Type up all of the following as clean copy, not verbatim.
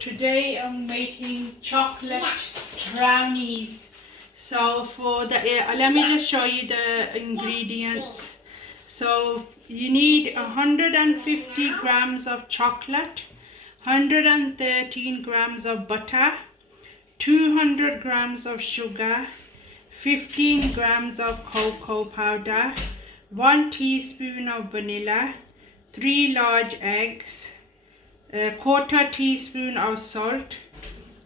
today I'm making chocolate brownies. So for the let me just show you the ingredients. So you need 150 grams of chocolate, 113 grams of butter, 200 grams of sugar, 15 grams of cocoa powder, 1 teaspoon of vanilla, 3 large eggs, a quarter teaspoon of salt,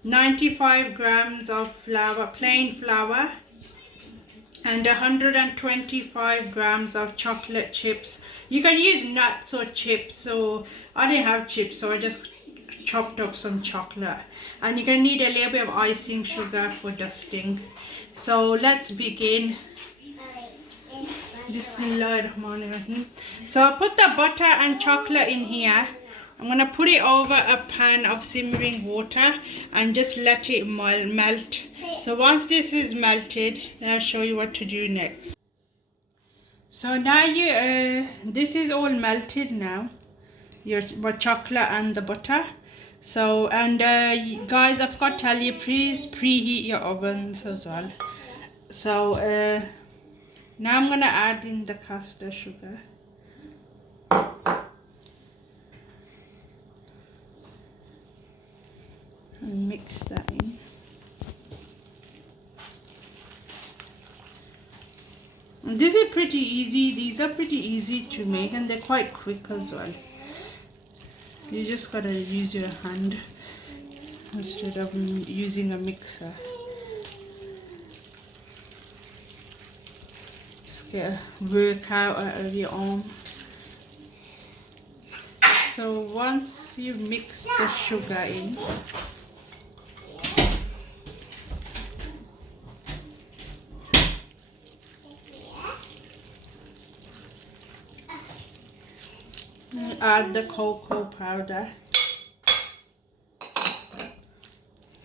95 grams of flour, plain flour, and 125 grams of chocolate chips. You can use nuts or chips, so I didn't have chips, so I just chopped up some chocolate. And you're going to need a little bit of icing sugar for dusting. So let's begin. Bismillahirrahmanirrahim. So I put the butter and chocolate in here. I'm going to put it over a pan of simmering water and just let it melt. So once this is melted, I'll show you what to do next. So now this is all melted now, your chocolate and the butter. So, and guys, I forgot to tell you, please preheat your ovens as well. So now I'm going to add in the caster sugar. And mix that in. And this is pretty easy. These are pretty easy to make and they're quite quick as well. You just gotta use your hand instead of using a mixer. Just get a workout out of your arm. So once you mix the sugar in, add the cocoa powder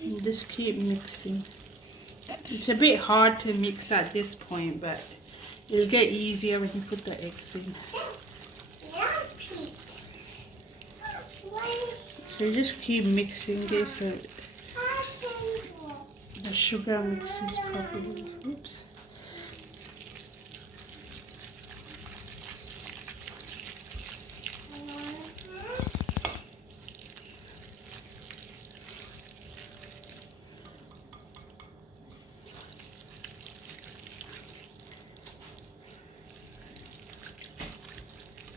and just keep mixing. It's a bit hard to mix at this point, but it'll get easier when you put the eggs in. So you just keep mixing this so the sugar mixes properly. Oops.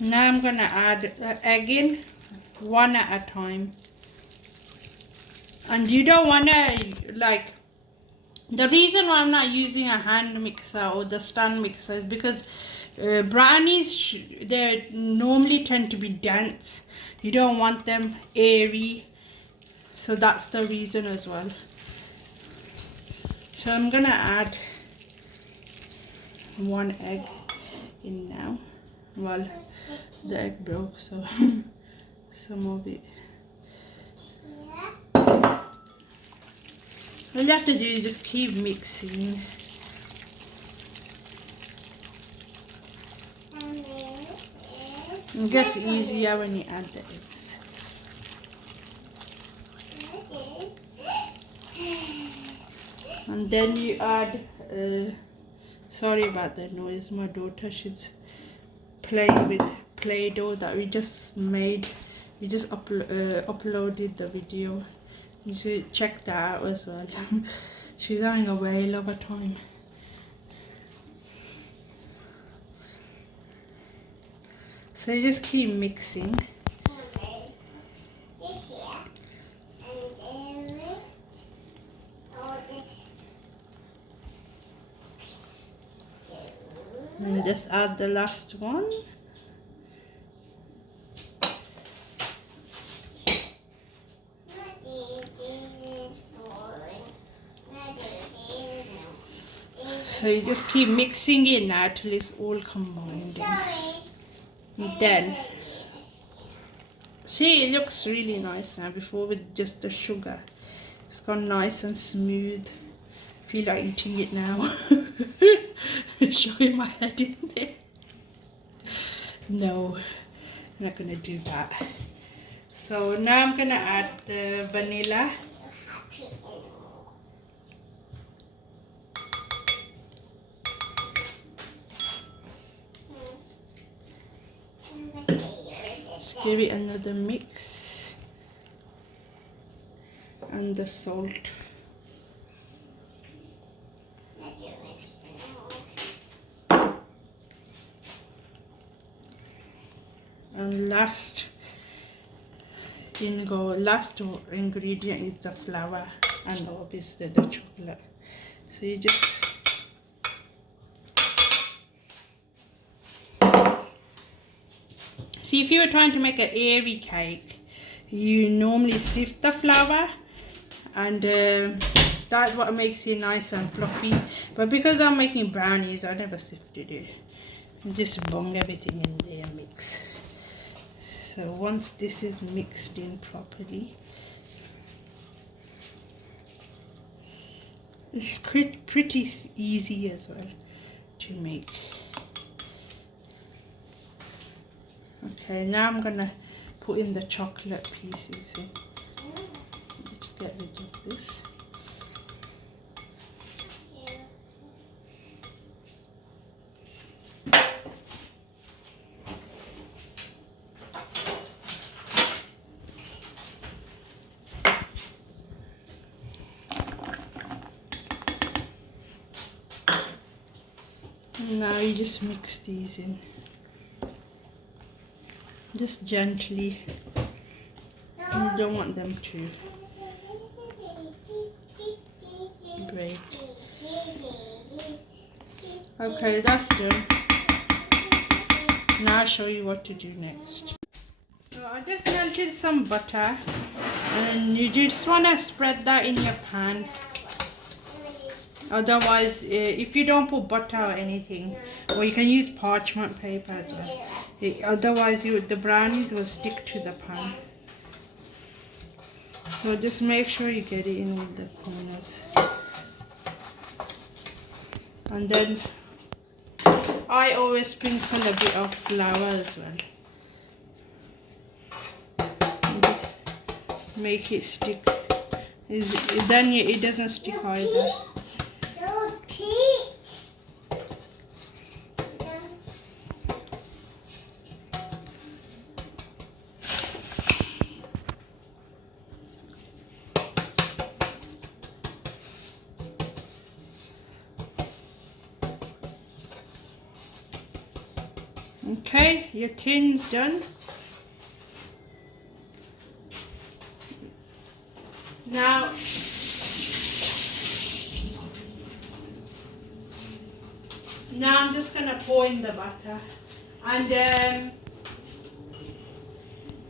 Now I'm going to add the egg in, one at a time. And you don't want to, like, the reason why I'm not using a hand mixer or the stand mixer is because brownies, they normally tend to be dense. You don't want them airy. So that's the reason as well. So I'm going to add one egg in now. Well, the egg broke, so some of it. All you have to do is just keep mixing. It gets easier when you add the eggs. And then you add, sorry about the noise, my daughter, she's playing with Play-Doh that we just made. We just uploaded the video. You should check that out as well. She's having a whale of a time. So you just keep mixing. And just add the last one. So you just keep mixing it now till it's all combined in. And then, see, it looks really nice now before with just the sugar. It's gone nice and smooth. Feel like eating it now. Showing my head in there. No, I'm not gonna do that. So now I'm gonna add the vanilla. Give it another mix. And the salt. And last ingredient is the flour and obviously the chocolate. So you just see, if you were trying to make an airy cake, you normally sift the flour, and that's what makes it nice and fluffy. But because I'm making brownies, I never sifted it. Just bung everything in there and mix. So once this is mixed in properly, it's pretty easy as well to make. Okay, now I'm gonna put in the chocolate pieces in. Let's get rid of this. Now you just mix these in, just gently. You don't want them to break. Okay, that's done. Now I'll show you what to do next. So I just melted some butter, and you just want to spread that in your pan. Otherwise, if you don't put butter or anything, or you can use parchment paper as well. Otherwise, the brownies will stick to the pan. So just make sure you get it in with the corners. And then I always sprinkle a bit of flour as well. And just make it stick. Then it doesn't stick either. Okay, your tin's done. Now I'm just gonna pour in the butter, and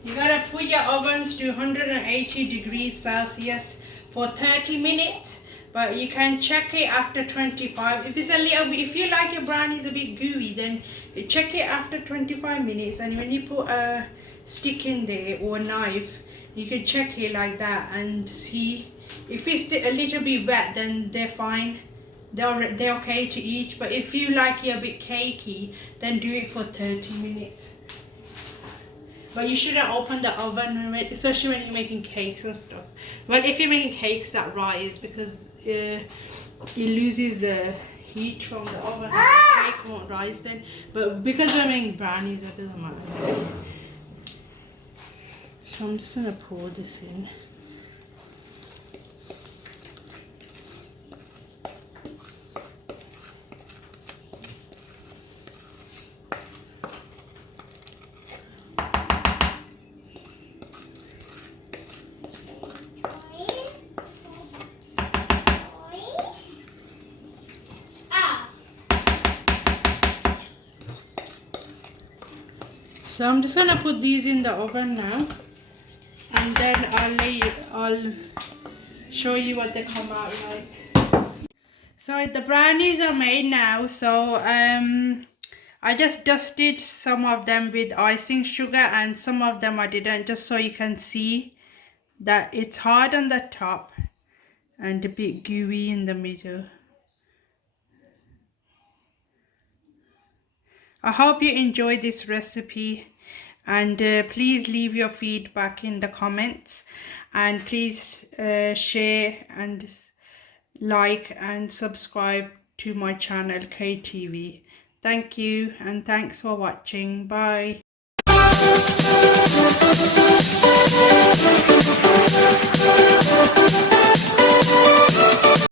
you gotta put your ovens to 180 degrees Celsius for 30 minutes. But you can check it after 25. If it's a little bit, if you like your brownies a bit gooey, then you check it after 25 minutes. And when you put a stick in there or a knife, you can check it like that and see if it's a little bit wet, then they're fine. They're okay to eat. But if you like it a bit cakey, then do it for 30 minutes. But you shouldn't open the oven, especially when you're making cakes and stuff. Well, if you're making cakes that rise, because it loses the heat from the oven, the cake won't rise then. But because we're making brownies, it doesn't matter. So I'm just gonna pour this in. So I'm just gonna put these in the oven now, and then I'll show you what they come out like. So the brownies are made now. So I just dusted some of them with icing sugar, and some of them I didn't, just so you can see that it's hard on the top and a bit gooey in the middle. I hope you enjoy this recipe. and please leave your feedback in the comments, and please share and like and subscribe to my channel KTV. Thank you and thanks for watching. Bye.